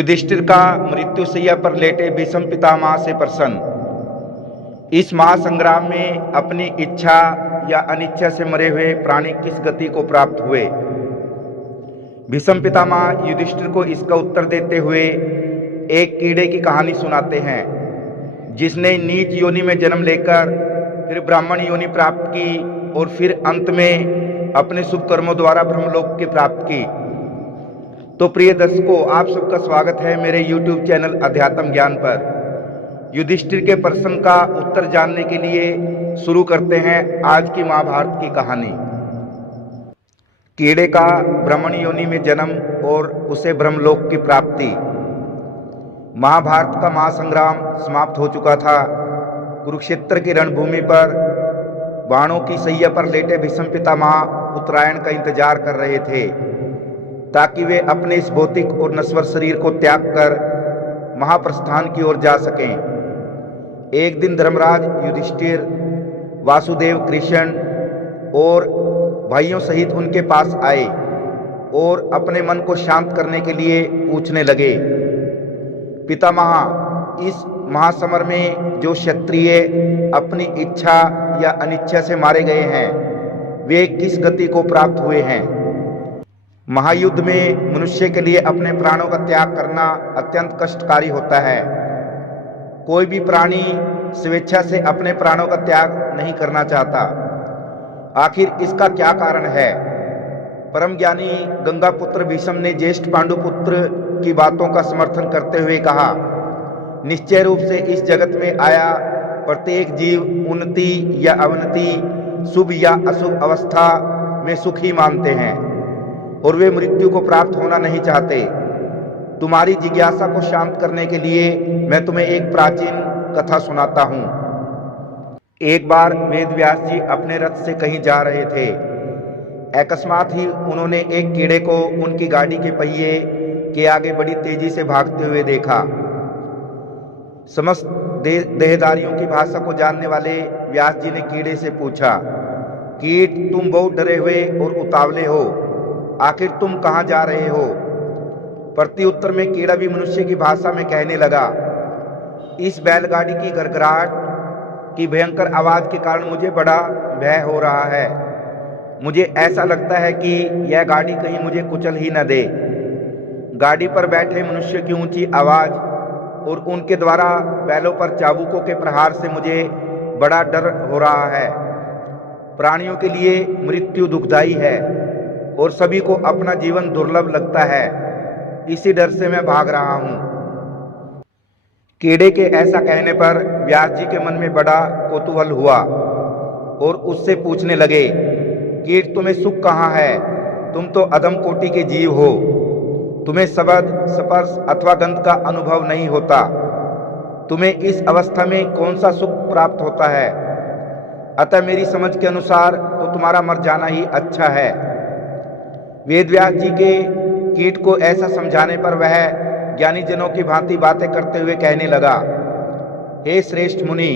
युधिष्ठिर का मृत्युशैया पर लेटे भीष्म पितामह से प्रसन्न। इस महासंग्राम में अपनी इच्छा या अनिच्छा से मरे हुए प्राणी किस गति को प्राप्त हुए। भीष्म पितामह युधिष्ठिर को इसका उत्तर देते हुए एक कीड़े की कहानी सुनाते हैं, जिसने नीच योनि में जन्म लेकर फिर ब्राह्मण योनि प्राप्त की और फिर अंत में अपने शुभ कर्मों द्वारा ब्रह्मलोक की प्राप्त की। तो प्रिय दर्शकों, आप सबका स्वागत है मेरे YouTube चैनल अध्यात्म ज्ञान पर। युधिष्ठिर के प्रश्न का उत्तर जानने के लिए शुरू करते हैं आज की महाभारत की कहानी। कीड़े का ब्राह्मण योनि में जन्म और उसे ब्रह्मलोक की प्राप्ति। महाभारत का महासंग्राम समाप्त हो चुका था। कुरुक्षेत्र की रणभूमि पर बाणों की सैया पर लेटे भीष्म पितामह उत्तरायण का इंतजार कर रहे थे, ताकि वे अपने इस भौतिक और नश्वर शरीर को त्याग कर महाप्रस्थान की ओर जा सकें। एक दिन धर्मराज युधिष्ठिर, वासुदेव, कृष्ण और भाइयों सहित उनके पास आए और अपने मन को शांत करने के लिए पूछने लगे, पितामह, इस महासमर में जो क्षत्रिय अपनी इच्छा या अनिच्छा से मारे गए हैं, वे किस गति को प्राप्त हुए हैं। महायुद्ध में मनुष्य के लिए अपने प्राणों का त्याग करना अत्यंत कष्टकारी होता है। कोई भी प्राणी स्वेच्छा से अपने प्राणों का त्याग नहीं करना चाहता। आखिर इसका क्या कारण है। परम ज्ञानी गंगापुत्र भीष्म ने ज्येष्ठ पांडुपुत्र की बातों का समर्थन करते हुए कहा, निश्चय रूप से इस जगत में आया प्रत्येक जीव उन्नति या अवनति, शुभ या अशुभ अवस्था में सुख ही मानते हैं और वे मृत्यु को प्राप्त होना नहीं चाहते। तुम्हारी जिज्ञासा को शांत करने के लिए मैं तुम्हें एक प्राचीन कथा सुनाता हूँ। एक बार वेदव्यास जी अपने रथ से कहीं जा रहे थे। अकस्मात ही उन्होंने एक कीड़े को उनकी गाड़ी के पहिए के आगे बड़ी तेजी से भागते हुए देखा। समस्त देहधारियों की भाषा को जानने वाले व्यास जी ने कीड़े से पूछा, कीट, तुम बहुत डरे हुए और उतावले हो, आखिर तुम कहाँ जा रहे हो। प्रत्युत्तर में कीड़ा भी मनुष्य की भाषा में कहने लगा, इस बैलगाड़ी की गड़गड़ाहट की भयंकर आवाज के कारण मुझे बड़ा भय हो रहा है। मुझे ऐसा लगता है कि यह गाड़ी कहीं मुझे कुचल ही न दे। गाड़ी पर बैठे मनुष्य की ऊंची आवाज और उनके द्वारा बैलों पर चाबुकों के प्रहार से मुझे बड़ा डर हो रहा है। प्राणियों के लिए मृत्यु दुखदाई है और सभी को अपना जीवन दुर्लभ लगता है। इसी डर से मैं भाग रहा हूँ। कीड़े के ऐसा कहने पर व्यास जी के मन में बड़ा कौतूहल हुआ और उससे पूछने लगे, कीट, तुम्हें सुख कहाँ है। तुम तो अधम कोटि के जीव हो। तुम्हें शब्द, स्पर्श अथवा गंध का अनुभव नहीं होता। तुम्हें इस अवस्था में कौन सा सुख प्राप्त होता है। अतः मेरी समझ के अनुसार तो तुम्हारा मर जाना ही अच्छा है। वेदव्यास जी के कीट को ऐसा समझाने पर वह ज्ञानी जनों की भांति बातें करते हुए कहने लगा, हे श्रेष्ठ मुनि,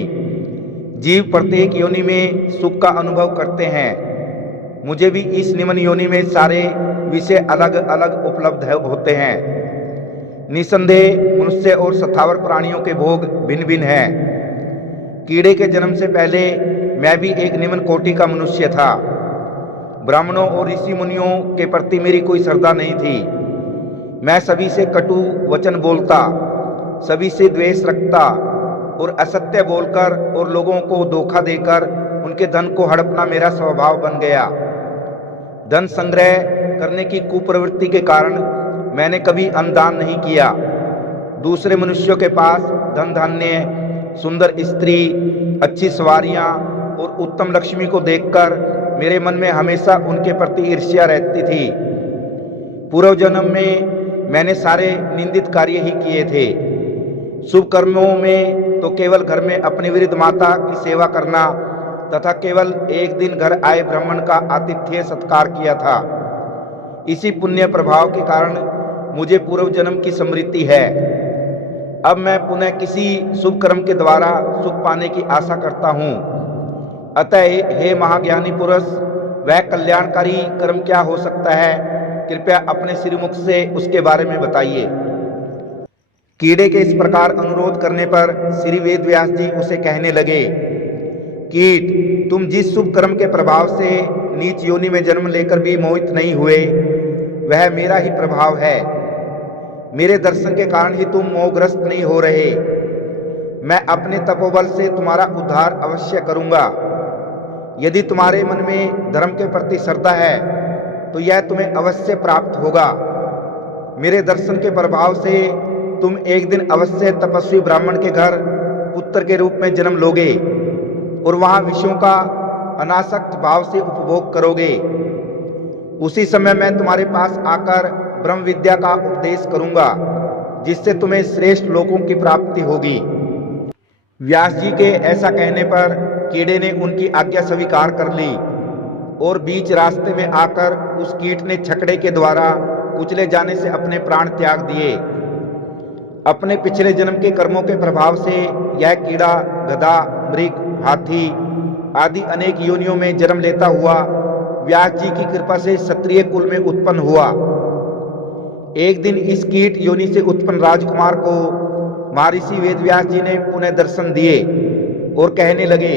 जीव प्रत्येक योनि में सुख का अनुभव करते हैं। मुझे भी इस निम्न योनि में सारे विषय अलग अलग उपलब्ध होते हैं। निसंदेह मनुष्य और स्थावर प्राणियों के भोग भिन्न भिन्न हैं। कीड़े के जन्म से पहले मैं भी एक निम्न कोटि का मनुष्य था। ब्राह्मणों और ऋषि मुनियों के प्रति मेरी कोई श्रद्धा नहीं थी। मैं सभी से कटु वचन बोलता, सभी से द्वेष रखता और असत्य बोलकर और लोगों को धोखा देकर उनके धन को हड़पना मेरा स्वभाव बन गया। धन संग्रह करने की कुप्रवृत्ति के कारण मैंने कभी अन्नदान नहीं किया। दूसरे मनुष्यों के पास धन धान्य, सुंदर स्त्री, अच्छी सवारियां और उत्तम लक्ष्मी को देखकर मेरे मन में हमेशा उनके प्रति ईर्ष्या रहती थी। पूर्व जन्म में मैंने सारे निंदित कार्य ही किए थे। शुभ कर्मों में तो केवल घर में अपनी वृद्ध माता की सेवा करना तथा केवल एक दिन घर आए ब्राह्मण का आतिथ्य सत्कार किया था। इसी पुण्य प्रभाव के कारण मुझे पूर्व जन्म की स्मृति है। अब मैं पुनः किसी शुभ कर्म के द्वारा सुख पाने की आशा करता हूँ। अतः हे महाज्ञानी पुरुष, वह कल्याणकारी कर्म क्या हो सकता है। कृपया अपने श्रीमुख से उसके बारे में बताइए। कीड़े के इस प्रकार अनुरोध करने पर श्री वेद व्यास जी उसे कहने लगे, कीट, तुम जिस शुभ कर्म के प्रभाव से नीच योनि में जन्म लेकर भी मोहित नहीं हुए, वह मेरा ही प्रभाव है। मेरे दर्शन के कारण ही तुम मोहग्रस्त नहीं हो रहे। मैं अपने तपोबल से तुम्हारा उद्धार अवश्य करूंगा। यदि तुम्हारे मन में धर्म के प्रति श्रद्धा है तो यह तुम्हें अवश्य प्राप्त होगा। मेरे दर्शन के प्रभाव से तुम एक दिन अवश्य तपस्वी ब्राह्मण के घर पुत्र के रूप में जन्म लोगे और वहां विषयों का अनासक्त भाव से उपभोग करोगे। उसी समय मैं तुम्हारे पास आकर ब्रह्म विद्या का उपदेश करूंगा, जिससे तुम्हें श्रेष्ठ लोकों की प्राप्ति होगी। व्यास जी के ऐसा कहने पर कीड़े ने उनकी आज्ञा स्वीकार कर ली और बीच रास्ते में आकर उस कीट ने छकड़े के द्वारा कुचले जाने से अपने प्राण त्याग दिए। अपने पिछले जन्म के कर्मों के प्रभाव से यह कीड़ा गधा, मृग, हाथी आदि अनेक योनियों में जन्म लेता हुआ व्यास जी की कृपा से क्षत्रिय कुल में उत्पन्न हुआ। एक दिन इस कीट योनि से उत्पन्न राजकुमार को महर्षि वेदव्यास जी ने पुनः दर्शन दिए और कहने लगे,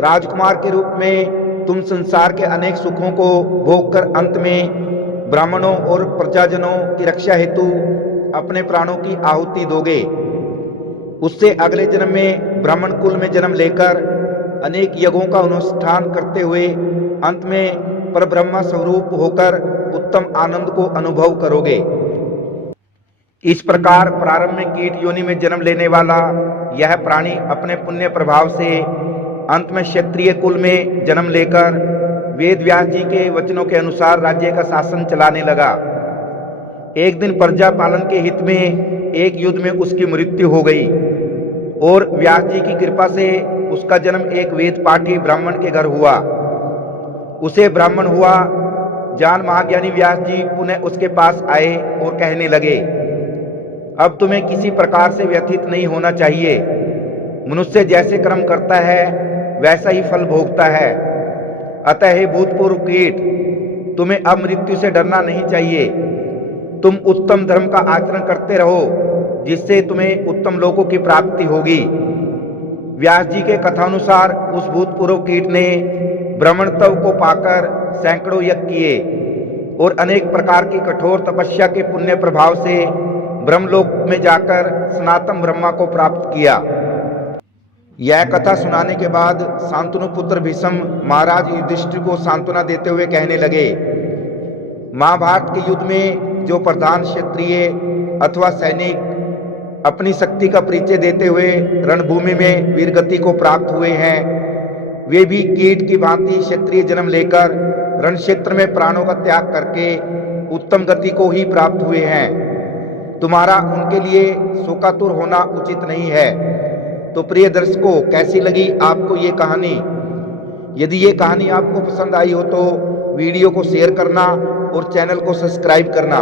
राजकुमार के रूप में तुम संसार के अनेक सुखों को भोग कर अंत में ब्राह्मणों और प्रजाजनों की रक्षा हेतु अपने प्राणों की आहुति दोगे। उससे अगले जन्म में ब्राह्मण कुल में जन्म लेकर अनेक यज्ञों का अनुष्ठान करते हुए अंत में परब्रह्म स्वरूप होकर उत्तम आनंद को अनुभव करोगे। इस प्रकार प्रारंभ में कीट योनि में जन्म लेने वाला यह प्राणी अपने पुण्य प्रभाव से अंत में क्षत्रिय कुल में जन्म लेकर वेद व्यास जी के वचनों के अनुसार राज्य का शासन चलाने लगा। एक दिन प्रजा पालन के हित में एक युद्ध में उसकी मृत्यु हो गई और व्यास जी की कृपा से उसका जन्म एक वेद पाठी ब्राह्मण के घर हुआ। उसे ब्राह्मण हुआ जान महाज्ञानी व्यास जी पुनः उसके पास आए और कहने लगे, अब तुम्हें किसी प्रकार से व्यथित नहीं होना चाहिए। मनुष्य जैसे कर्म करता है वैसा ही फल भोगता है। अतः हे भूतपूर्व कीट, तुम्हें अब मृत्यु से डरना नहीं चाहिए। तुम उत्तम धर्म का आचरण करते रहो, जिससे तुम्हें उत्तम लोकों की प्राप्ति होगी। व्यास जी के कथानुसार उस भूतपूर्व कीट ने ब्रह्मणत्व को पाकर सैकड़ों यज्ञ किए और अनेक प्रकार की कठोर तपस्या के पुण्य प्रभाव से ब्रह्मलोक में जाकर सनातन ब्रह्मा को प्राप्त किया। यह कथा सुनाने के बाद शांतनु पुत्र भीष्म महाराज युधिष्ठिर को सांत्वना देते हुए कहने लगे, महाभारत के युद्ध में जो प्रधान क्षत्रिय अथवा सैनिक अपनी शक्ति का परिचय देते हुए रणभूमि में वीरगति को प्राप्त हुए हैं, वे भी कीट की भांति क्षत्रिय जन्म लेकर रण क्षेत्र में प्राणों का त्याग करके उत्तम गति को ही प्राप्त हुए हैं। तुम्हारा उनके लिए शोकातुर होना उचित नहीं है। तो प्रिय दर्शकों, कैसी लगी आपको ये कहानी? यदि ये कहानी आपको पसंद आई हो तो वीडियो को शेयर करना और चैनल को सब्सक्राइब करना।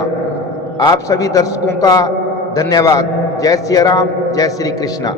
आप सभी दर्शकों का धन्यवाद। जय सिया राम, जय श्री कृष्णा।